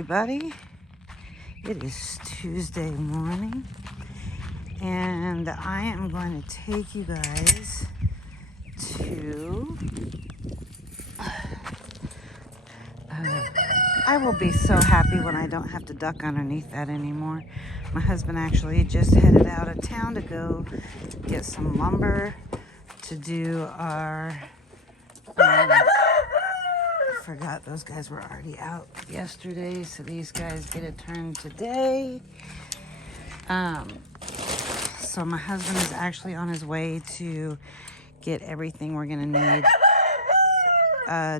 everybody. It is Tuesday morning, and I am going to take you guys to... I will be so happy when I don't have to duck underneath that anymore. My husband actually just headed out of town to go get some lumber to do our... I forgot those guys were already out yesterday, so these guys get a turn today. So my husband is actually on his way to get everything we're gonna need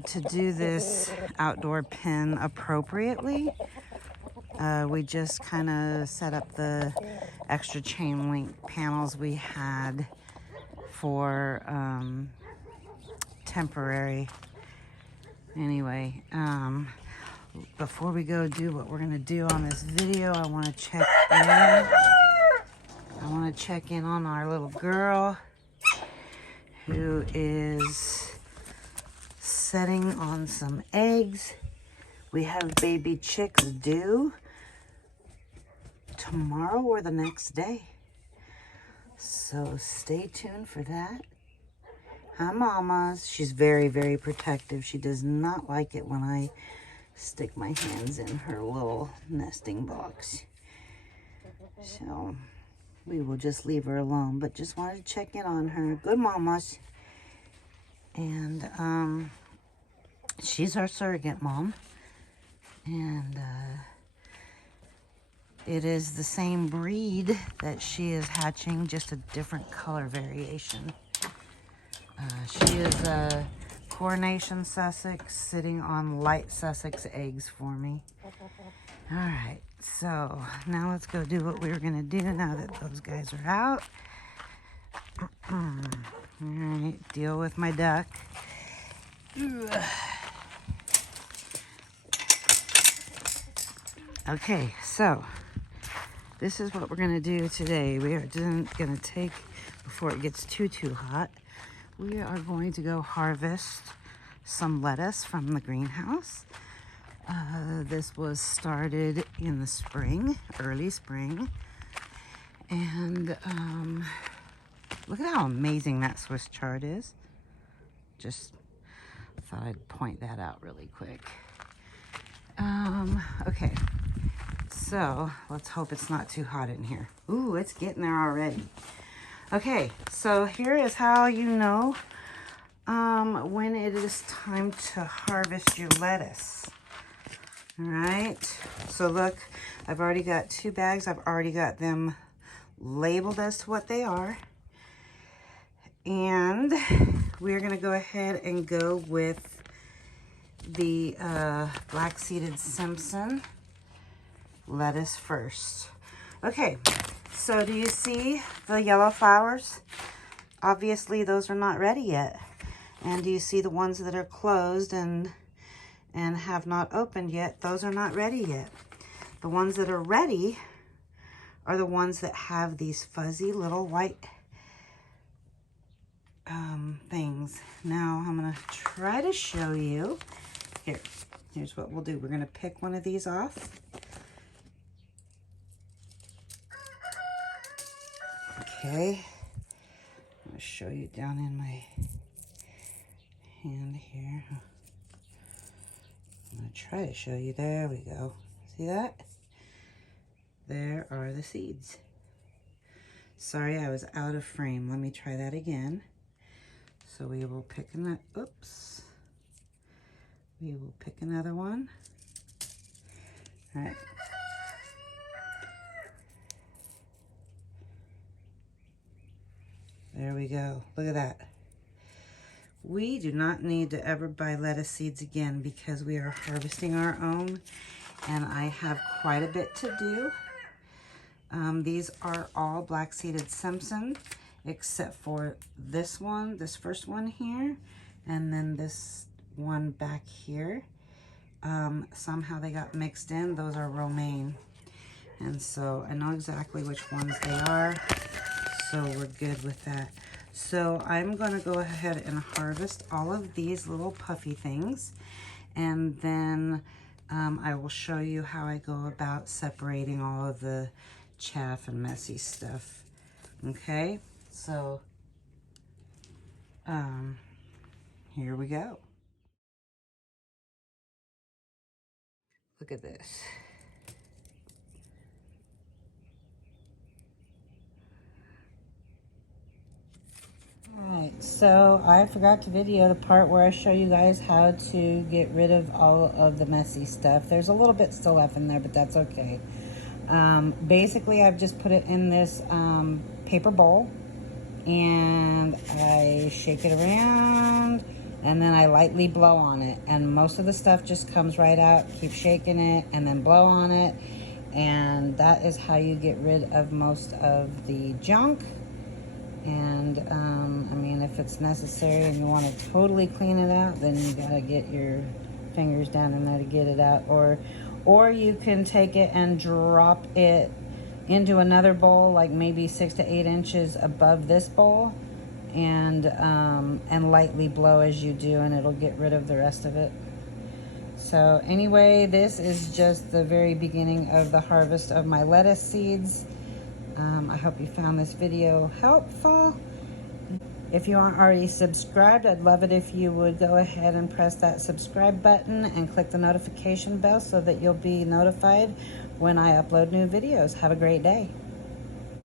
to do this outdoor pen appropriately. We just kind of set up the extra chain link panels we had for temporary. Anyway, before we go do what we're gonna do on this video, I want to check in on our little girl who is setting on some eggs. We have baby chicks due tomorrow or the next day, so stay tuned for that. Hi, mamas. She's very, very protective. She does not like it when I stick my hands in her little nesting box. So we will just leave her alone, but just wanted to check in on her. Good mamas. And she's our surrogate mom. And it is the same breed that she is hatching, just a different color variation. She is a Coronation Sussex sitting on light Sussex eggs for me. All right, so now let's go do what we were gonna do now that those guys are out. All right, deal with my duck. Okay, so this is what we're gonna do today. We are gonna take, before it gets too hot, we are going to go harvest some lettuce from the greenhouse. This was started in the spring, early spring. And look at how amazing that Swiss chard is. Just thought I'd point that out really quick. Okay, so let's hope it's not too hot in here. Ooh, it's getting there already. Okay, so here is how you know when it is time to harvest your lettuce. All right, so look, I've already got 2 bags. I've already got them labeled as to what they are. And we're gonna go ahead and go with the black-seeded Simpson lettuce first. Okay. So do you see the yellow flowers? Obviously those are not ready yet. And do you see the ones that are closed and have not opened yet? Those are not ready yet. The ones that are ready are the ones that have these fuzzy little white things. Now I'm gonna try to show you. Here's what we'll do. We're gonna pick one of these off. Okay, I'm going to show you down in my hand here. I'm going to try to show you. There we go. See that? There are the seeds. Sorry, I was out of frame. Let me try that again. So we will pick another, oops. We will pick another one. All right. There we go. Look at that. We do not need to ever buy lettuce seeds again because we are harvesting our own, and I have quite a bit to do. These are all black-seeded Simpson, except for this one, this first one here, and then this one back here. Somehow they got mixed in. Those are romaine. And so I know exactly which ones they are. So we're good with that. So I'm going to go ahead and harvest all of these little puffy things. And then I will show you how I go about separating all of the chaff and messy stuff. Okay, so here we go. Look at this. Alright, so I forgot to video the part where I show you guys how to get rid of all of the messy stuff. There's a little bit still left in there, but that's okay. Basically, I've just put it in this paper bowl, and I shake it around, and then I lightly blow on it, and most of the stuff just comes right out. Keep shaking it and then blow on it, and that is how you get rid of most of the junk. And I mean, if it's necessary and you want to totally clean it out, then you gotta get your fingers down in there to get it out, or you can take it and drop it into another bowl, like maybe 6 to 8 inches above this bowl, and lightly blow as you do, and it'll get rid of the rest of it. So anyway, this is just the very beginning of the harvest of my lettuce seeds. I hope you found this video helpful. If you aren't already subscribed, I'd love it if you would go ahead and press that subscribe button and click the notification bell so that you'll be notified when I upload new videos. Have a great day.